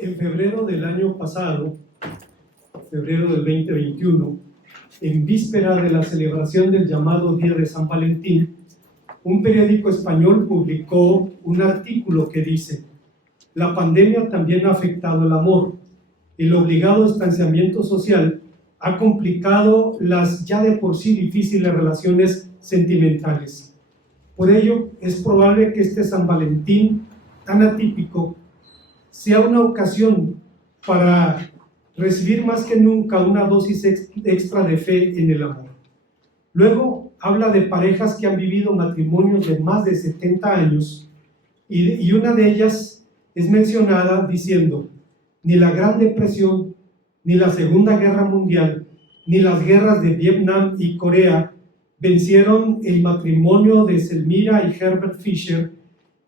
En febrero del año pasado, febrero del 2021, en víspera de la celebración del llamado Día de San Valentín, un periódico español publicó un artículo que dice: la pandemia también ha afectado el amor. El obligado distanciamiento social ha complicado las ya de por sí difíciles relaciones sentimentales. Por ello, es probable que este San Valentín tan atípico sea una ocasión para recibir más que nunca una dosis extra de fe en el amor. Luego habla de parejas que han vivido matrimonios de más de 70 años y una de ellas es mencionada diciendo: ni la Gran Depresión, ni la Segunda Guerra Mundial, ni las guerras de Vietnam y Corea vencieron el matrimonio de Selmira y Herbert Fisher,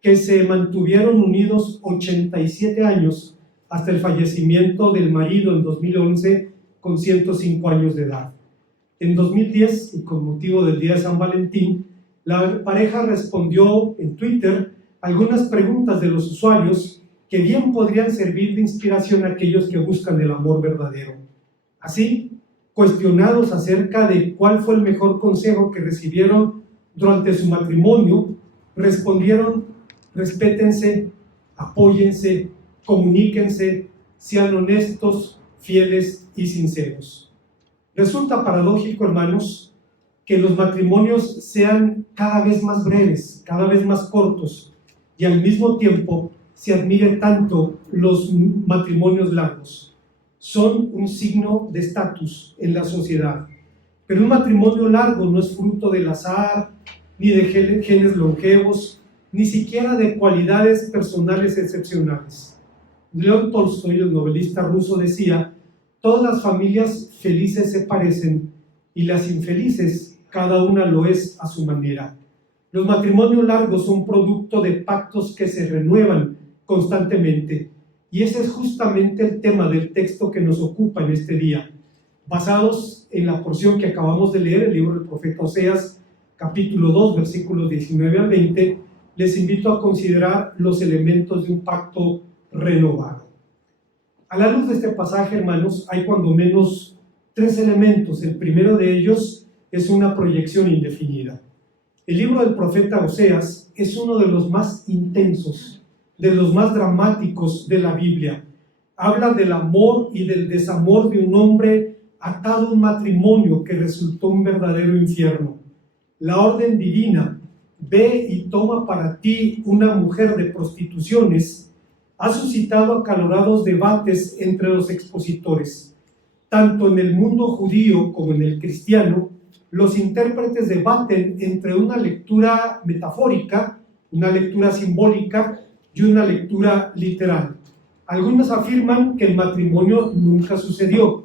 que se mantuvieron unidos 87 años hasta el fallecimiento del marido en 2011 con 105 años de edad. En 2010, y con motivo del Día de San Valentín, la pareja respondió en Twitter algunas preguntas de los usuarios que bien podrían servir de inspiración a aquellos que buscan el amor verdadero. Así, cuestionados acerca de cuál fue el mejor consejo que recibieron durante su matrimonio, respondieron: respétense, apóyense, comuníquense, sean honestos, fieles y sinceros. Resulta paradójico, hermanos, que los matrimonios sean cada vez más breves, cada vez más cortos, y al mismo tiempo se admire tanto los matrimonios largos. Son un signo de estatus en la sociedad. Pero un matrimonio largo no es fruto del azar, ni de genes longevos, ni siquiera de cualidades personales excepcionales. León Tolstoy, el novelista ruso, decía: todas las familias felices se parecen y las infelices cada una lo es a su manera. Los matrimonios largos son producto de pactos que se renuevan constantemente, y ese es justamente el tema del texto que nos ocupa en este día, basados en la porción que acabamos de leer, el libro del profeta Oseas, capítulo 2, versículos 19 al 20. Les invito a considerar los elementos de un pacto renovado. A la luz de este pasaje, hermanos, hay cuando menos tres elementos. El primero de ellos es una proyección indefinida. El libro del profeta Oseas es uno de los más intensos, de los más dramáticos de la Biblia. Habla del amor y del desamor de un hombre atado a un matrimonio que resultó un verdadero infierno. La orden divina: ve y toma para ti una mujer de prostituciones, ha suscitado acalorados debates entre los expositores. Tanto en el mundo judío como en el cristiano, los intérpretes debaten entre una lectura metafórica, una lectura simbólica y una lectura literal. Algunos afirman que el matrimonio nunca sucedió,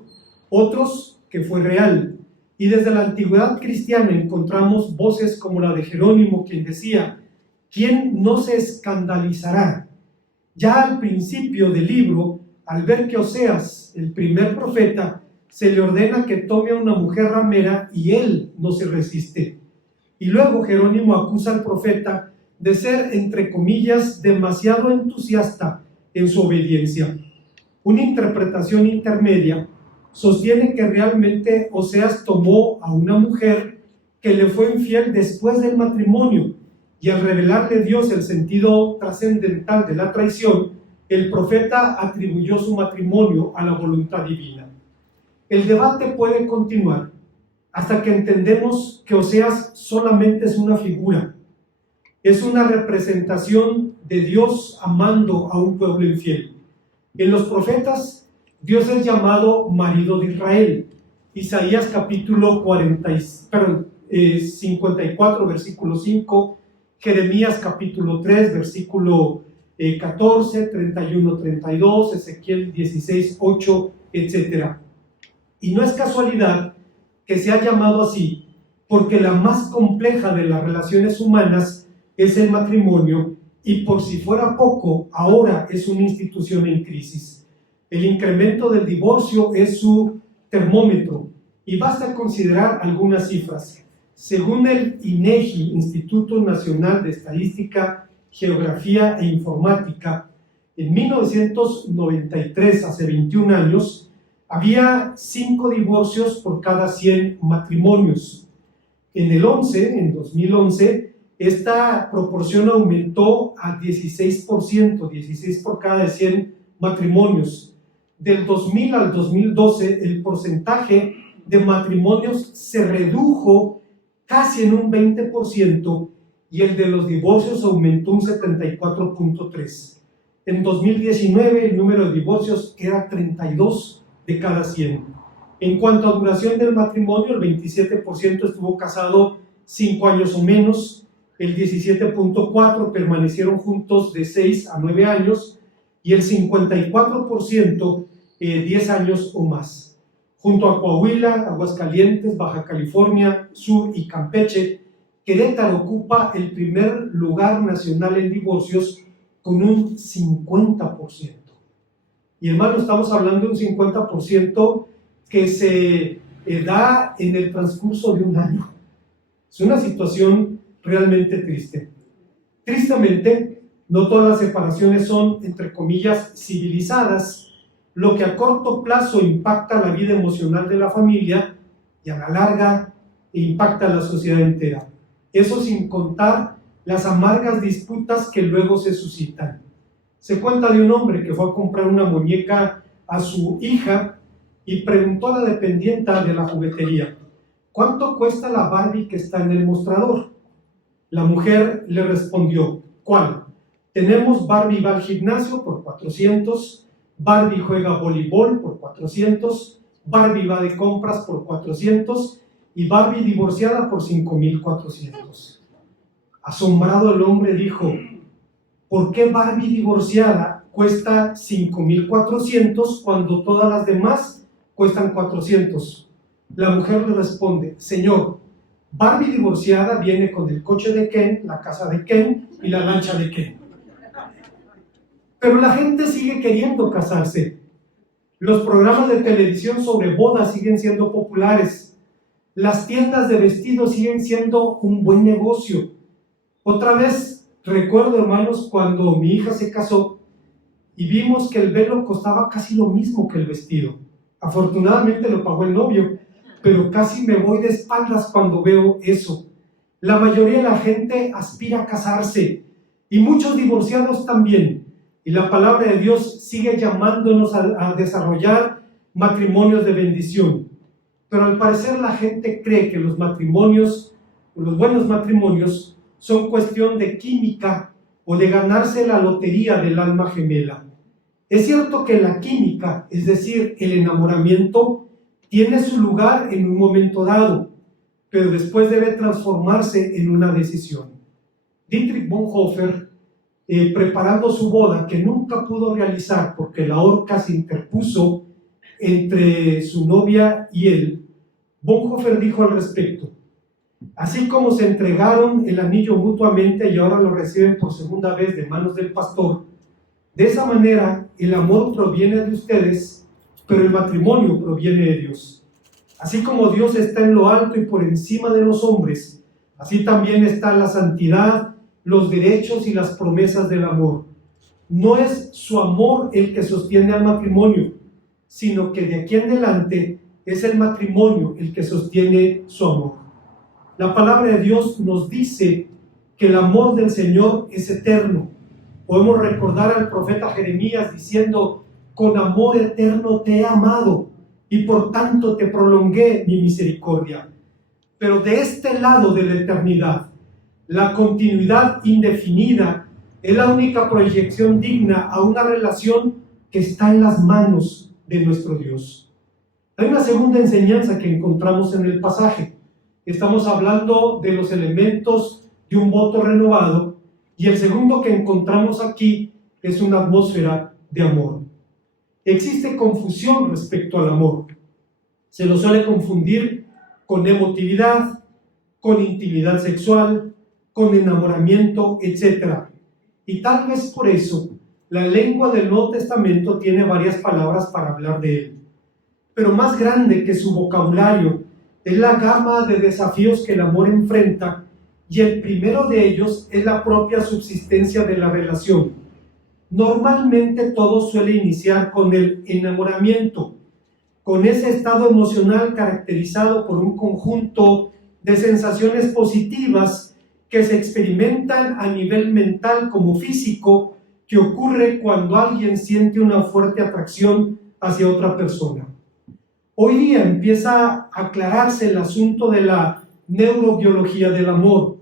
otros que fue real. Y desde la antigüedad cristiana encontramos voces como la de Jerónimo, quien decía: ¿quién no se escandalizará? Ya al principio del libro, al ver que Oseas, el primer profeta, se le ordena que tome a una mujer ramera y él no se resiste. Y luego Jerónimo acusa al profeta de ser, entre comillas, demasiado entusiasta en su obediencia. Una interpretación intermedia sostiene que realmente Oseas tomó a una mujer que le fue infiel después del matrimonio, y al revelarle Dios el sentido trascendental de la traición, el profeta atribuyó su matrimonio a la voluntad divina. El debate puede continuar hasta que entendemos que Oseas solamente es una figura, es una representación de Dios amando a un pueblo infiel. En los profetas, Dios es llamado marido de Israel. Isaías capítulo 54, versículo 5, Jeremías capítulo 3, versículo 14, 31, 32, Ezequiel 16, 8, etc. Y no es casualidad que se ha llamado así, porque la más compleja de las relaciones humanas es el matrimonio, y por si fuera poco, ahora es una institución en crisis. El incremento del divorcio es su termómetro, y basta considerar algunas cifras. Según el INEGI, Instituto Nacional de Estadística, Geografía e Informática, En 1993, hace 21 años, había 5 divorcios por cada 100 matrimonios. En 2011, esta proporción aumentó a 16%, 16 por cada 100 matrimonios. Del 2000 al 2012, el porcentaje de matrimonios se redujo casi en un 20% y el de los divorcios aumentó un 74.3%. En 2019 el número de divorcios era 32 de cada 100. En cuanto a duración del matrimonio, el 27% estuvo casado 5 años o menos, el 17.4% permanecieron juntos de 6 a 9 años y el 54% 10 años o más. Junto a Coahuila, Aguascalientes, Baja California Sur y Campeche, Querétaro ocupa el primer lugar nacional en divorcios con un 50%. Y hermano, estamos hablando de un 50% que se da en el transcurso de un año. Es una situación realmente triste. Tristemente, no todas las separaciones son, entre comillas, civilizadas, lo que a corto plazo impacta la vida emocional de la familia y a la larga impacta a la sociedad entera. Eso sin contar las amargas disputas que luego se suscitan. Se cuenta de un hombre que fue a comprar una muñeca a su hija y preguntó a la dependienta de la juguetería: ¿cuánto cuesta la Barbie que está en el mostrador? La mujer le respondió: ¿cuál? Tenemos Barbie va al gimnasio por 400, Barbie juega voleibol por 400, Barbie va de compras por 400 y Barbie divorciada por 5,400. Asombrado el hombre dijo: ¿por qué Barbie divorciada cuesta 5,400 cuando todas las demás cuestan 400? La mujer le responde: señor, Barbie divorciada viene con el coche de Ken, la casa de Ken y la lancha de Ken. Pero la gente sigue queriendo casarse. Los programas de televisión sobre bodas siguen siendo populares. Las tiendas de vestidos siguen siendo un buen negocio. Otra vez recuerdo, hermanos, cuando mi hija se casó y vimos que el velo costaba casi lo mismo que el vestido. Afortunadamente lo pagó el novio, pero casi me voy de espaldas cuando veo eso. La mayoría de la gente aspira a casarse y muchos divorciados también. Y la palabra de Dios sigue llamándonos a desarrollar matrimonios de bendición. Pero al parecer la gente cree que los matrimonios, los buenos matrimonios, son cuestión de química o de ganarse la lotería del alma gemela. Es cierto que la química, es decir, el enamoramiento, tiene su lugar en un momento dado, pero después debe transformarse en una decisión. Dietrich Bonhoeffer, preparando su boda, que nunca pudo realizar porque la horca se interpuso entre su novia y él, Bonhoeffer dijo al respecto: así como se entregaron el anillo mutuamente y ahora lo reciben por segunda vez de manos del pastor, de esa manera el amor proviene de ustedes, pero el matrimonio proviene de Dios. Así como Dios está en lo alto y por encima de los hombres, así también está la santidad, los derechos y las promesas del amor. No es su amor el que sostiene al matrimonio, sino que de aquí en adelante es el matrimonio el que sostiene su amor. La palabra de Dios nos dice que el amor del Señor es eterno. Podemos recordar al profeta Jeremías diciendo: con amor eterno te he amado y por tanto te prolongué mi misericordia. Pero de este lado de la eternidad, la continuidad indefinida es la única proyección digna a una relación que está en las manos de nuestro Dios. Hay una segunda enseñanza que encontramos en el pasaje. Estamos hablando de los elementos de un voto renovado y el segundo que encontramos aquí es una atmósfera de amor. Existe confusión respecto al amor. Se lo suele confundir con emotividad, con intimidad sexual, con enamoramiento, etc. Y tal vez por eso la lengua del Nuevo Testamento tiene varias palabras para hablar de él. Pero más grande que su vocabulario es la gama de desafíos que el amor enfrenta, y el primero de ellos es la propia subsistencia de la relación. Normalmente todo suele iniciar con el enamoramiento, con ese estado emocional caracterizado por un conjunto de sensaciones positivas que se experimentan a nivel mental como físico, que ocurre cuando alguien siente una fuerte atracción hacia otra persona. Hoy día empieza a aclararse el asunto de la neurobiología del amor.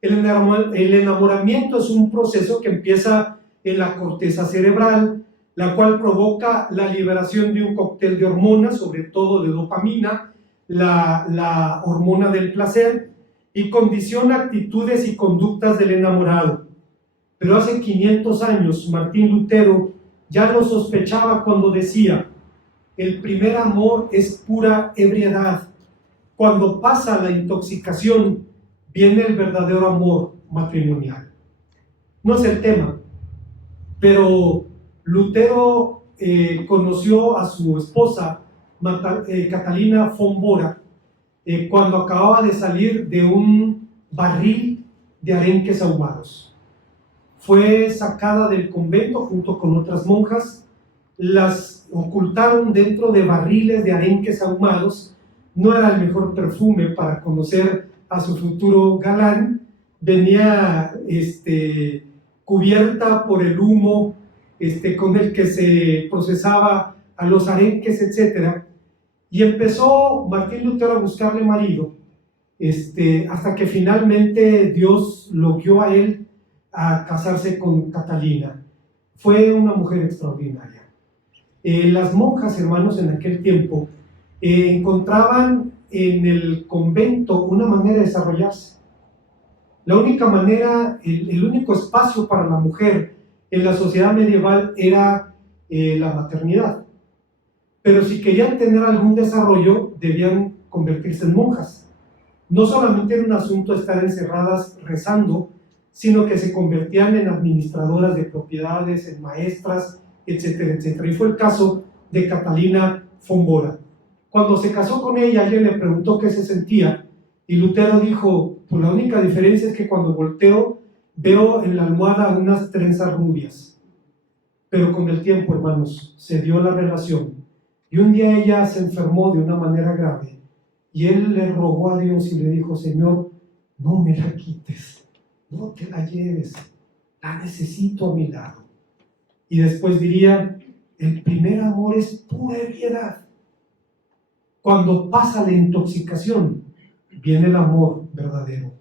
El enamoramiento es un proceso que empieza en la corteza cerebral, la cual provoca la liberación de un cóctel de hormonas, sobre todo de dopamina, la hormona del placer, y condiciona actitudes y conductas del enamorado. Pero hace 500 años Martín Lutero ya lo sospechaba cuando decía: el primer amor es pura ebriedad. Cuando pasa la intoxicación, viene el verdadero amor matrimonial. No es el tema, pero Lutero conoció a su esposa Catalina von Bora cuando acababa de salir de un barril de arenques ahumados. Fue sacada del convento junto con otras monjas, las ocultaron dentro de barriles de arenques ahumados. No era el mejor perfume para conocer a su futuro galán, venía cubierta por el humo con el que se procesaba a los arenques, etc. Y empezó Martín Lutero a buscarle marido, hasta que finalmente Dios lo guió a él a casarse con Catalina. Fue una mujer extraordinaria. Las monjas, hermanos, en aquel tiempo encontraban en el convento una manera de desarrollarse. La única manera, el único espacio para la mujer en la sociedad medieval era la maternidad. Pero si querían tener algún desarrollo, debían convertirse en monjas. No solamente era un asunto de estar encerradas rezando, sino que se convertían en administradoras de propiedades, en maestras, etcétera, etcétera. Y fue el caso de Catalina von Bora. Cuando se casó con ella, alguien le preguntó qué se sentía, y Lutero dijo: pues la única diferencia es que cuando volteo, veo en la almohada unas trenzas rubias. Pero con el tiempo, hermanos, se dio la relación, y un día ella se enfermó de una manera grave, y él le rogó a Dios y le dijo: Señor, no me la quites, no te la lleves, la necesito a mi lado. Y después diría: el primer amor es pura ebriedad. Cuando pasa la intoxicación, viene el amor verdadero.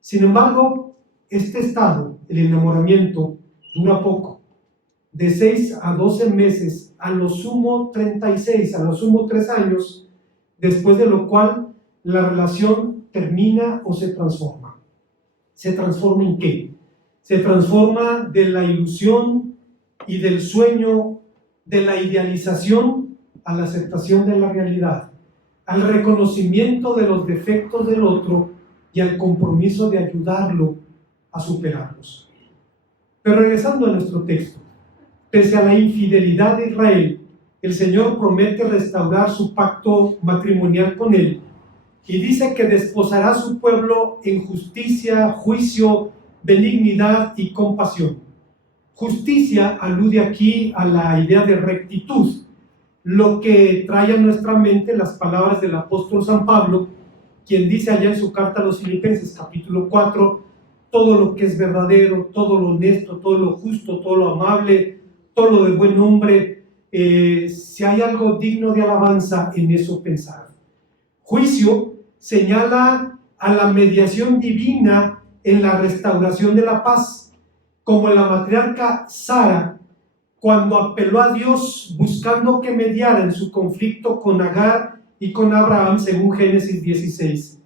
Sin embargo, este estado, el enamoramiento, dura poco. De 6 a 12 meses, a lo sumo 36, a lo sumo 3 años, después de lo cual la relación termina o se transforma. ¿Se transforma en qué? Se transforma de la ilusión y del sueño, de la idealización a la aceptación de la realidad, al reconocimiento de los defectos del otro y al compromiso de ayudarlo a superarlos. Pero regresando a nuestro texto, pese a la infidelidad de Israel, el Señor promete restaurar su pacto matrimonial con él y dice que desposará a su pueblo en justicia, juicio, benignidad y compasión. Justicia alude aquí a la idea de rectitud, lo que trae a nuestra mente las palabras del apóstol San Pablo, quien dice allá en su carta a los Filipenses, capítulo 4, todo lo que es verdadero, todo lo honesto, todo lo justo, todo lo amable, todo lo de buen nombre, si hay algo digno de alabanza, en eso pensar. Juicio señala a la mediación divina en la restauración de la paz, como la matriarca Sara, cuando apeló a Dios buscando que mediara en su conflicto con Agar y con Abraham, según Génesis 16.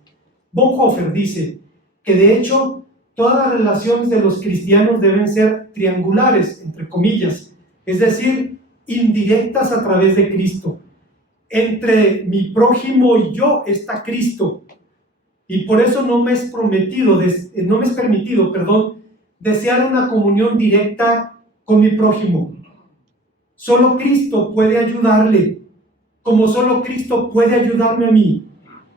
Bonhoeffer dice que de hecho todas las relaciones de los cristianos deben ser triangulares, entre comillas, es decir, indirectas a través de Cristo. Entre mi prójimo y yo está Cristo, y por eso no me es permitido, desear una comunión directa con mi prójimo. Solo Cristo puede ayudarle, como solo Cristo puede ayudarme a mí.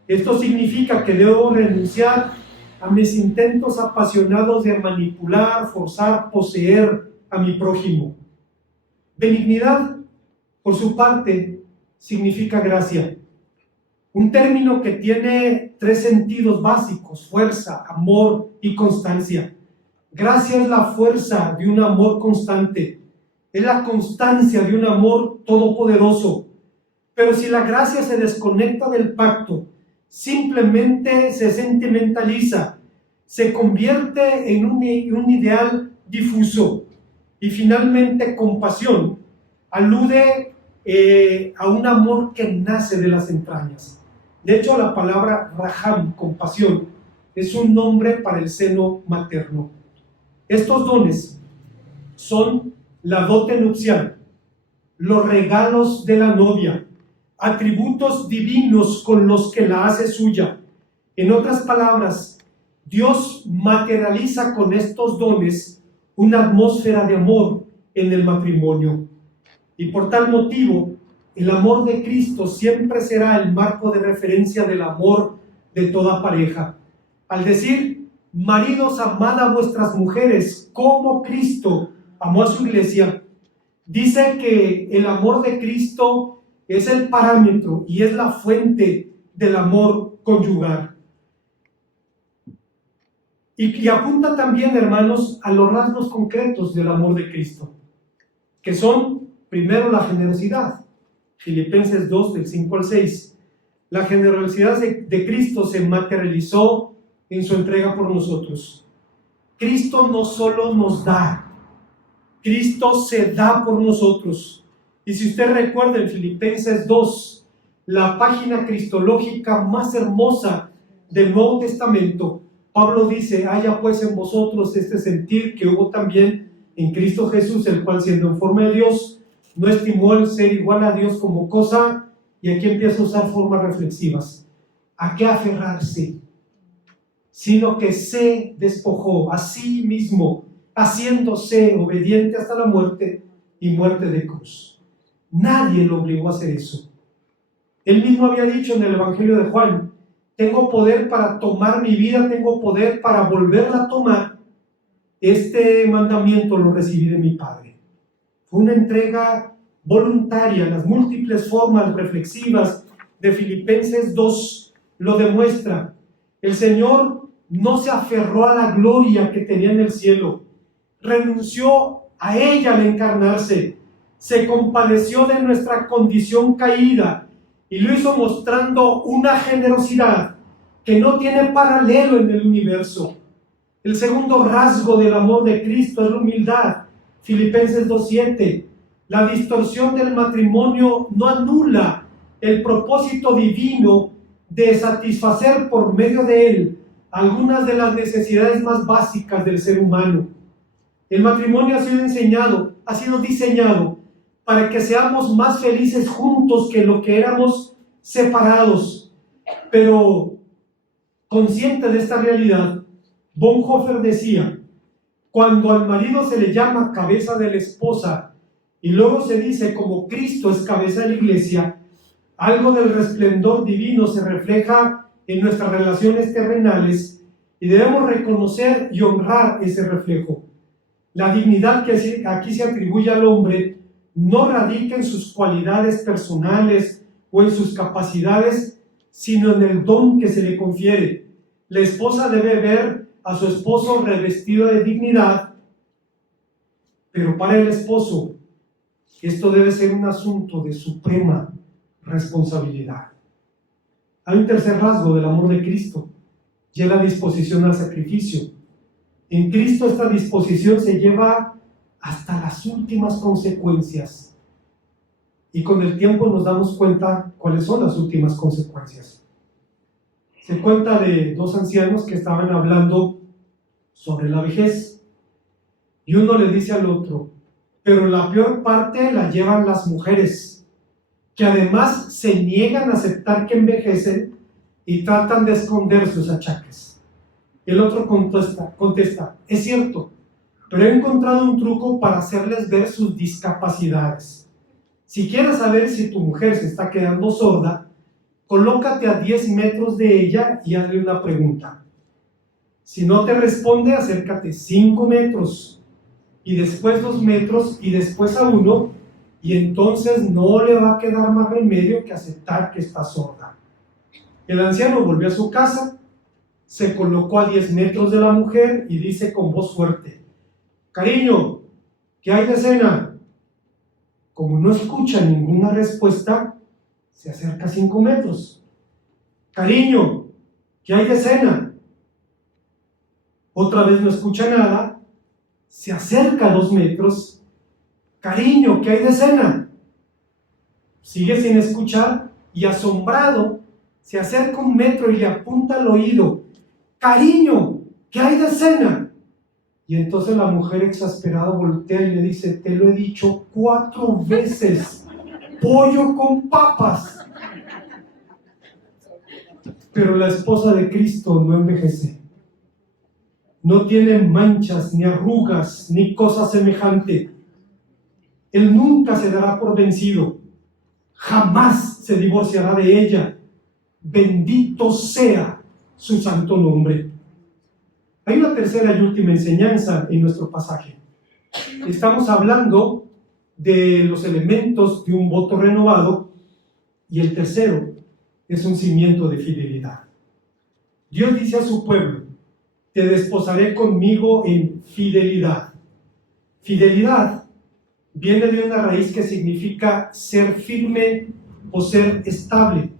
Esto significa que debo renunciar a mis intentos apasionados de manipular, forzar, poseer a mi prójimo. Benignidad, por su parte, significa gracia. Un término que tiene tres sentidos básicos: fuerza, amor y constancia. Gracia es la fuerza de un amor constante, es la constancia de un amor todopoderoso. Pero si la gracia se desconecta del pacto, simplemente se sentimentaliza, se convierte en un ideal difuso. Y finalmente, compasión alude a un amor que nace de las entrañas. De hecho, la palabra raham, compasión, es un nombre para el seno materno. Estos dones son la dote nupcial, los regalos de la novia, atributos divinos con los que la hace suya. En otras palabras, Dios materializa con estos dones una atmósfera de amor en el matrimonio. Y por tal motivo, el amor de Cristo siempre será el marco de referencia del amor de toda pareja. Al decir: maridos, amad a vuestras mujeres como Cristo amó a su iglesia, dice que el amor de Cristo es el parámetro y es la fuente del amor conyugal. Y apunta también, hermanos, a los rasgos concretos del amor de Cristo, que son, primero, la generosidad. Filipenses 2, del 5 al 6. La generosidad de Cristo se materializó en su entrega por nosotros. Cristo no solo nos da, Cristo se da por nosotros. Y si usted recuerda en Filipenses 2, la página cristológica más hermosa del Nuevo Testamento, Pablo dice: haya pues en vosotros este sentir que hubo también en Cristo Jesús, el cual, siendo en forma de Dios, no estimó el ser igual a Dios como cosa. Y aquí empieza a usar formas reflexivas. ¿A qué aferrarse? Sino que se despojó a sí mismo, haciéndose obediente hasta la muerte y muerte de cruz. Nadie lo obligó a hacer eso. Él mismo había dicho en el Evangelio de Juan: tengo poder para tomar mi vida, tengo poder para volverla a tomar. Este mandamiento lo recibí de mi Padre. Fue una entrega voluntaria. Las múltiples formas reflexivas de Filipenses 2 lo demuestran. El Señor no se aferró a la gloria que tenía en el cielo, renunció a ella al encarnarse, se compadeció de nuestra condición caída y lo hizo mostrando una generosidad que no tiene paralelo en el universo. El segundo rasgo del amor de Cristo es la humildad. Filipenses 2:7. La distorsión del matrimonio no anula el propósito divino de satisfacer por medio de él algunas de las necesidades más básicas del ser humano. El matrimonio ha sido diseñado para que seamos más felices juntos que lo que éramos separados. Pero consciente de esta realidad, Bonhoeffer decía: cuando al marido se le llama cabeza de la esposa y luego se dice como Cristo es cabeza de la iglesia, algo del resplendor divino se refleja en nuestras relaciones terrenales y debemos reconocer y honrar ese reflejo. La dignidad que aquí se atribuye al hombre no radica en sus cualidades personales o en sus capacidades, sino en el don que se le confiere. La esposa debe ver a su esposo revestido de dignidad, pero para el esposo esto debe ser un asunto de suprema responsabilidad. Hay un tercer rasgo del amor de Cristo, y es la disposición al sacrificio. En Cristo esta disposición se lleva hasta las últimas consecuencias, y con el tiempo nos damos cuenta cuáles son las últimas consecuencias. Se cuenta de dos ancianos que estaban hablando sobre la vejez, y uno le dice al otro: pero la peor parte la llevan las mujeres, que además se niegan a aceptar que envejecen y tratan de esconder sus achaques. El otro contesta: es cierto, pero he encontrado un truco para hacerles ver sus discapacidades. Si quieres saber si tu mujer se está quedando sorda, colócate a 10 metros de ella y hazle una pregunta. Si no te responde, acércate 5 metros. y después 2 metros, y después a 1, y entonces no le va a quedar más remedio que aceptar que está sorda. El anciano volvió a su casa, se colocó a 10 metros de la mujer y dice con voz fuerte: cariño, ¿qué hay de cena? Como no escucha ninguna respuesta, se acerca 5 metros. Cariño, ¿qué hay de cena? Otra vez no escucha nada, se acerca 2 metros. Cariño, ¿qué hay de cena? Sigue sin escuchar y asombrado se acerca 1 metro y le apunta al oído: cariño, ¿qué hay de cena? Y entonces la mujer exasperada voltea y le dice: te lo he dicho 4 veces, pollo con papas. Pero la esposa de Cristo no envejece, no tiene manchas, ni arrugas, ni cosa semejante. Él nunca se dará por vencido, jamás se divorciará de ella. Bendito sea su santo nombre. Hay una tercera y última enseñanza en nuestro pasaje. Estamos hablando de los elementos de un voto renovado, y el tercero es un cimiento de fidelidad. Dios dice a su pueblo: te desposaré conmigo en fidelidad. Fidelidad viene de una raíz que significa ser firme o ser estable.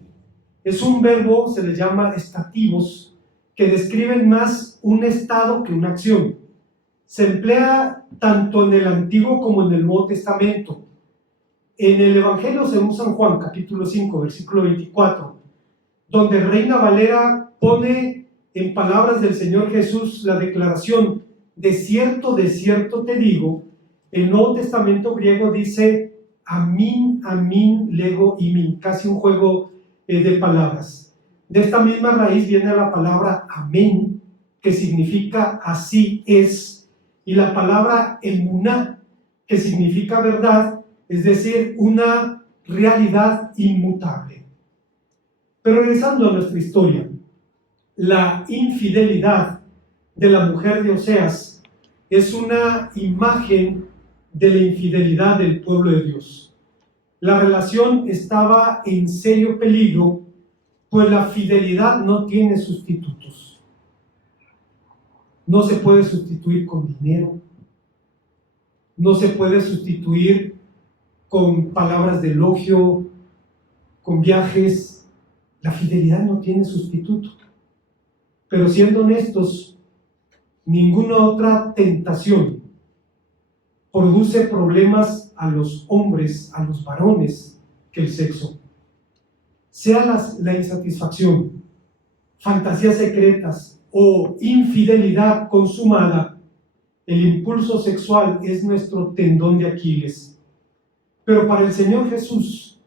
Es un verbo, se le llama estativos, que describen más un estado que una acción. Se emplea tanto en el Antiguo como en el Nuevo Testamento. En el Evangelio según San Juan, capítulo 5, versículo 24, donde Reina Valera pone en palabras del Señor Jesús la declaración: de cierto te digo. El Nuevo Testamento griego dice amín, amín, lego, imin, casi un juego de palabras. De esta misma raíz viene la palabra amén, que significa así es, y la palabra emuná, que significa verdad, es decir, una realidad inmutable. Pero regresando a nuestra historia, la infidelidad de la mujer de Oseas es una imagen de la infidelidad del pueblo de Dios. La relación estaba en serio peligro, pues la fidelidad no tiene sustitutos. No se puede sustituir con dinero, no se puede sustituir con palabras de elogio, con viajes. La fidelidad no tiene sustituto. Pero siendo honestos, ninguna otra tentación produce problemas a los hombres, a los varones, que el sexo. Sea la insatisfacción, fantasías secretas o infidelidad consumada, el impulso sexual es nuestro tendón de Aquiles. Pero para el Señor Jesús,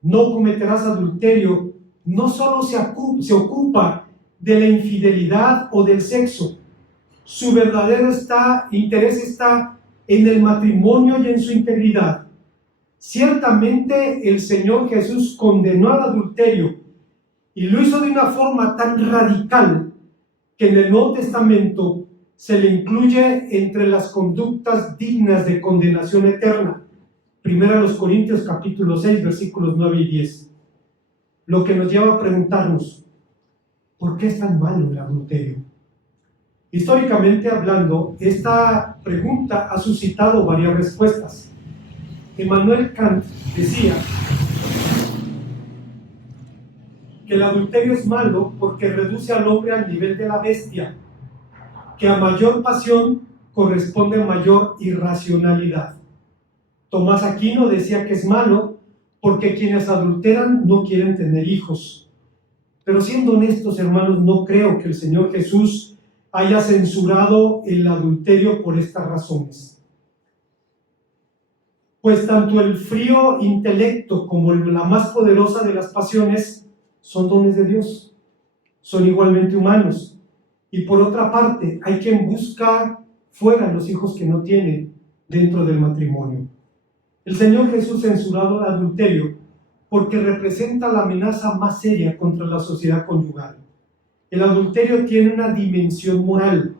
no cometerás adulterio, no solo se ocupa de la infidelidad o del sexo. Su verdadero interés está en el matrimonio y en su integridad. Ciertamente el Señor Jesús condenó al adulterio y lo hizo de una forma tan radical que en el Nuevo Testamento se le incluye entre las conductas dignas de condenación eterna. 1 Corintios capítulo 6, versículos 9 y 10. Lo que nos lleva a preguntarnos: ¿por qué es tan malo el adulterio? Históricamente hablando, esta pregunta ha suscitado varias respuestas. Immanuel Kant decía que el adulterio es malo porque reduce al hombre al nivel de la bestia, que a mayor pasión corresponde mayor irracionalidad. Tomás Aquino decía que es malo porque quienes adulteran no quieren tener hijos. Pero siendo honestos, hermanos, no creo que el Señor Jesús haya censurado el adulterio por estas razones. Pues tanto el frío intelecto como la más poderosa de las pasiones son dones de Dios, son igualmente humanos. Y por otra parte, hay quien busca fuera los hijos que no tiene dentro del matrimonio. El Señor Jesús censurado el adulterio porque representa la amenaza más seria contra la sociedad conyugal. El adulterio tiene una dimensión moral.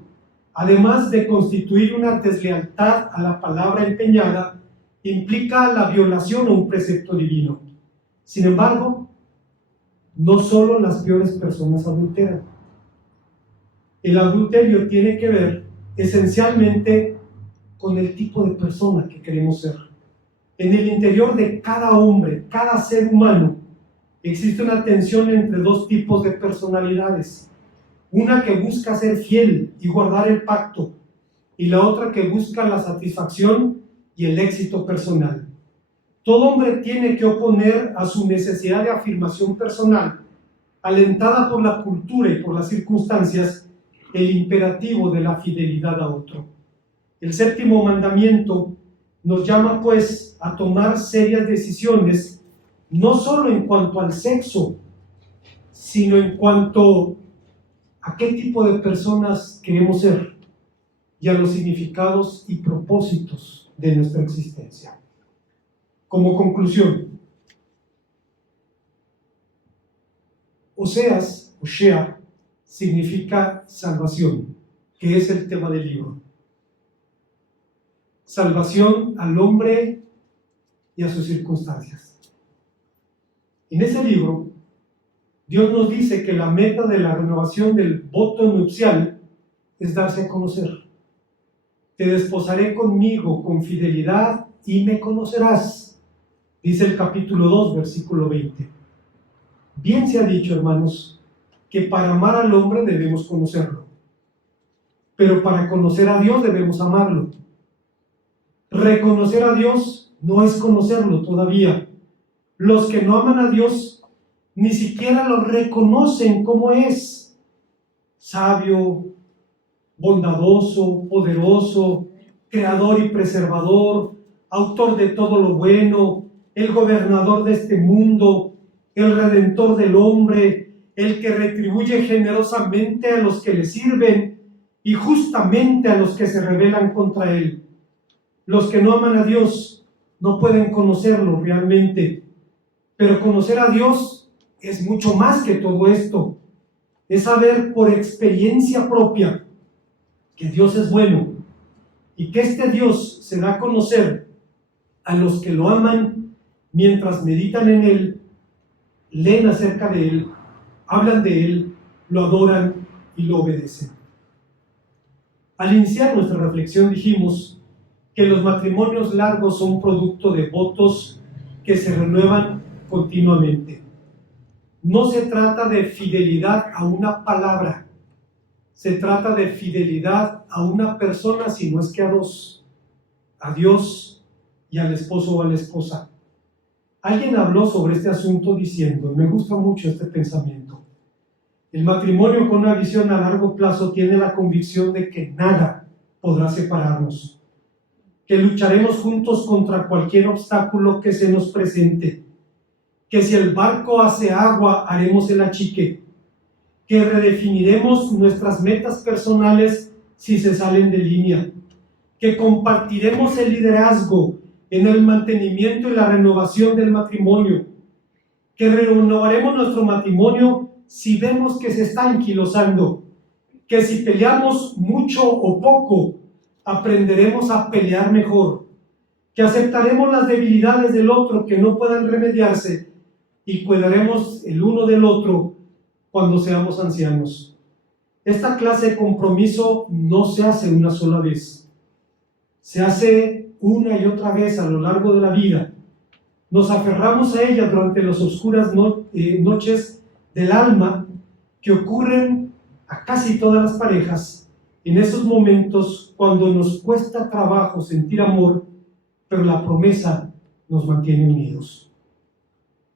además de constituir una deslealtad a la palabra empeñada, implica la violación a un precepto divino. Sin embargo, no solo las peores personas adulteran. El adulterio tiene que ver esencialmente con el tipo de persona que queremos ser. En el interior de cada hombre, cada ser humano, existe una tensión entre dos tipos de personalidades. Una que busca ser fiel y guardar el pacto, y la otra que busca la satisfacción y el éxito personal. Todo hombre tiene que oponer a su necesidad de afirmación personal, alentada por la cultura y por las circunstancias, el imperativo de la fidelidad a otro. El séptimo mandamiento nos llama pues a tomar serias decisiones, no solo en cuanto al sexo, sino en cuanto a qué tipo de personas queremos ser y a los significados y propósitos de nuestra existencia. Como conclusión, Osea, significa salvación, que es el tema del libro. Salvación al hombre y a sus circunstancias. En ese libro, Dios nos dice que la meta de la renovación del voto nupcial es darse a conocer. Te desposaré conmigo con fidelidad y me conocerás, dice el capítulo 2, versículo 20. Bien se ha dicho, hermanos, que para amar al hombre debemos conocerlo, pero para conocer a Dios debemos amarlo. Reconocer a Dios no es conocerlo todavía. Los que no aman a Dios ni siquiera lo reconocen como es: sabio, bondadoso, poderoso, creador y preservador, autor de todo lo bueno, el gobernador de este mundo, el redentor del hombre, el que retribuye generosamente a los que le sirven y justamente a los que se rebelan contra él. Los que no aman a Dios no pueden conocerlo realmente, pero conocer a Dios es mucho más que todo esto. Es saber por experiencia propia que Dios es bueno y que este Dios se da a conocer a los que lo aman mientras meditan en Él, leen acerca de Él, hablan de Él, lo adoran y lo obedecen. Al iniciar nuestra reflexión dijimos que los matrimonios largos son producto de votos que se renuevan continuamente. No se trata de fidelidad a una palabra, se trata de fidelidad a una persona, si no es que a dos, a Dios y al esposo o a la esposa. Alguien habló sobre este asunto diciendo, y me gusta mucho este pensamiento: el matrimonio con una visión a largo plazo tiene la convicción de que nada podrá separarnos, que lucharemos juntos contra cualquier obstáculo que se nos presente, que si el barco hace agua haremos el achique, que redefiniremos nuestras metas personales si se salen de línea, que compartiremos el liderazgo en el mantenimiento y la renovación del matrimonio, que renovaremos nuestro matrimonio si vemos que se está anquilosando, que si peleamos mucho o poco, aprenderemos a pelear mejor, que aceptaremos las debilidades del otro que no puedan remediarse y cuidaremos el uno del otro cuando seamos ancianos. Esta clase de compromiso no se hace una sola vez, se hace una y otra vez a lo largo de la vida. Nos aferramos a ella durante las oscuras noches del alma que ocurren a casi todas las parejas, en esos momentos cuando nos cuesta trabajo sentir amor, pero la promesa nos mantiene unidos.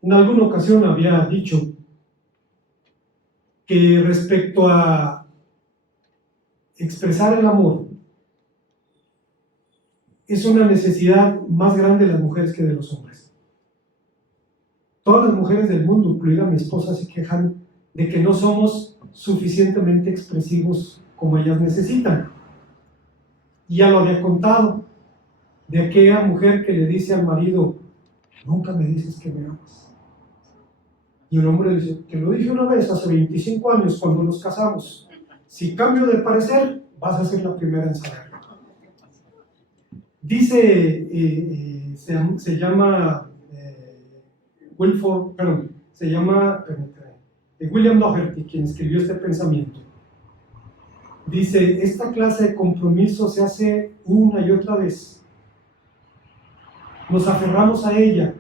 En alguna ocasión había dicho que respecto a expresar el amor, es una necesidad más grande de las mujeres que de los hombres. Todas las mujeres del mundo, incluida mi esposa, se quejan de que no somos suficientemente expresivos como ellas necesitan. Y ya lo había contado, de aquella mujer que le dice al marido: nunca me dices que me amas. Y el hombre dice: te lo dije una vez hace 25 años cuando nos casamos. Si cambio de parecer, vas a ser la primera en saberlo. Dice, se llama William Doherty, quien escribió este pensamiento. Dice, esta clase de compromiso se hace una y otra vez. Nos aferramos a ella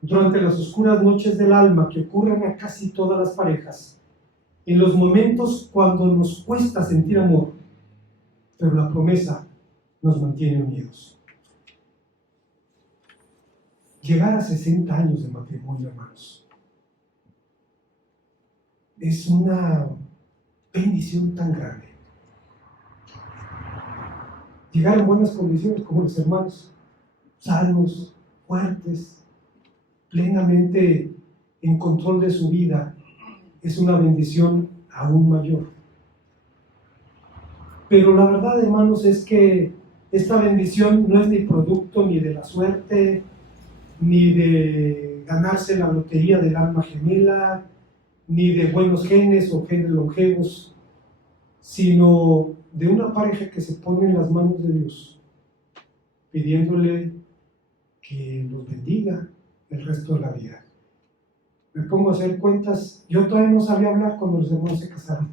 durante las oscuras noches del alma que ocurren a casi todas las parejas, en los momentos cuando nos cuesta sentir amor, pero la promesa nos mantiene unidos. Llegar a 60 años de matrimonio, hermanos, es una bendición tan grande. Llegar en buenas condiciones como los hermanos, sanos, fuertes, plenamente en control de su vida, es una bendición aún mayor. Pero la verdad, hermanos, es que esta bendición no es ni producto ni de la suerte, ni de ganarse la lotería del alma gemela, ni de buenos genes o genes longevos, sino de una pareja que se pone en las manos de Dios, pidiéndole que los bendiga el resto de la vida. Me pongo a hacer cuentas. Yo todavía no sabía hablar cuando los hermanos se casaron.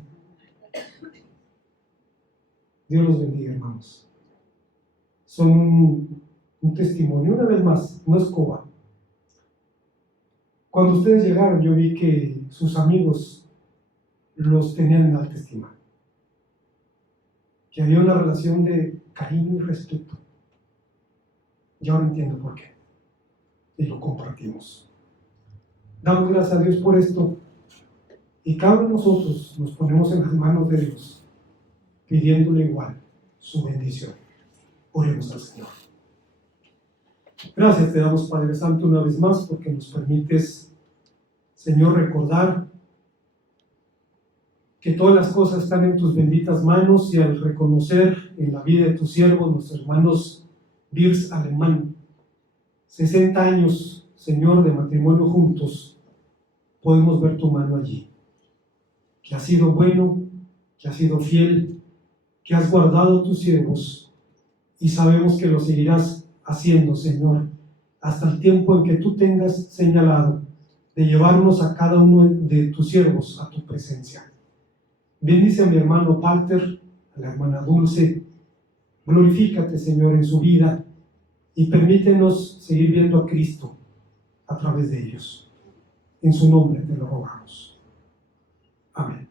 Dios los bendiga, hermanos. Son un testimonio. Una vez más, no es coba. Cuando ustedes llegaron, yo vi que sus amigos los tenían en alta estima, que había una relación de cariño y respeto. Y ahora entiendo por qué, y lo compartimos. Damos gracias a Dios por esto, y cada uno de nosotros nos ponemos en las manos de Dios, pidiéndole igual su bendición. Oremos al Señor. Gracias te damos, Padre Santo, una vez más, porque nos permites, Señor, recordar que todas las cosas están en tus benditas manos, y al reconocer en la vida de tus siervos, nuestros hermanos Birs Alemán, 60 años, Señor, de matrimonio juntos, podemos ver tu mano allí, que has sido bueno, que has sido fiel, que has guardado tus siervos, y sabemos que lo seguirás haciendo, Señor, hasta el tiempo en que tú tengas señalado de llevarnos a cada uno de tus siervos a tu presencia. Bendice a mi hermano Walter, a la hermana Dulce. Glorifícate, Señor, en su vida, y permítenos seguir viendo a Cristo a través de ellos. En su nombre te lo rogamos. Amén.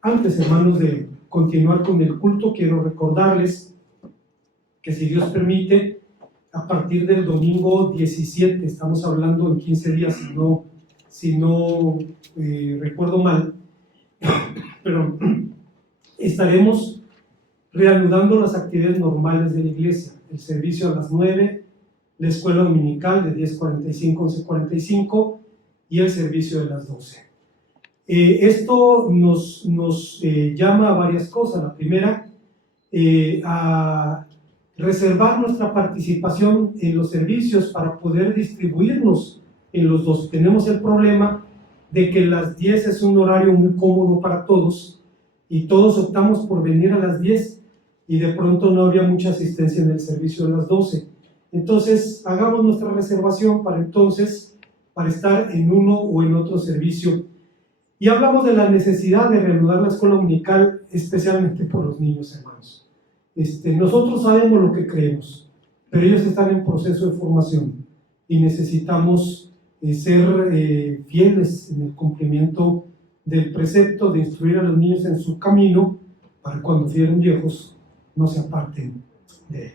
Antes, hermanos, de continuar con el culto, quiero recordarles que, si Dios permite, a partir del domingo 17, estamos hablando en 15 días, si no recuerdo mal, pero estaremos reanudando las actividades normales de la iglesia, el servicio a las 9, la escuela dominical de 10:45 a 11:45 y el servicio de las 12. Esto nos llama a varias cosas. La primera, a reservar nuestra participación en los servicios para poder distribuirnos en los dos. Tenemos el problema de que las 10 es un horario muy cómodo para todos, y todos optamos por venir a las 10, y de pronto no había mucha asistencia en el servicio de las 12. Entonces, hagamos nuestra reservación para estar en uno o en otro servicio. Y hablamos de la necesidad de reanudar la escuela dominical, especialmente por los niños, hermanos. Nosotros sabemos lo que creemos, pero ellos están en proceso de formación, y necesitamos ser fieles en el cumplimiento del precepto de instruir a los niños en su camino, para cuando fueren viejos no se aparten de él.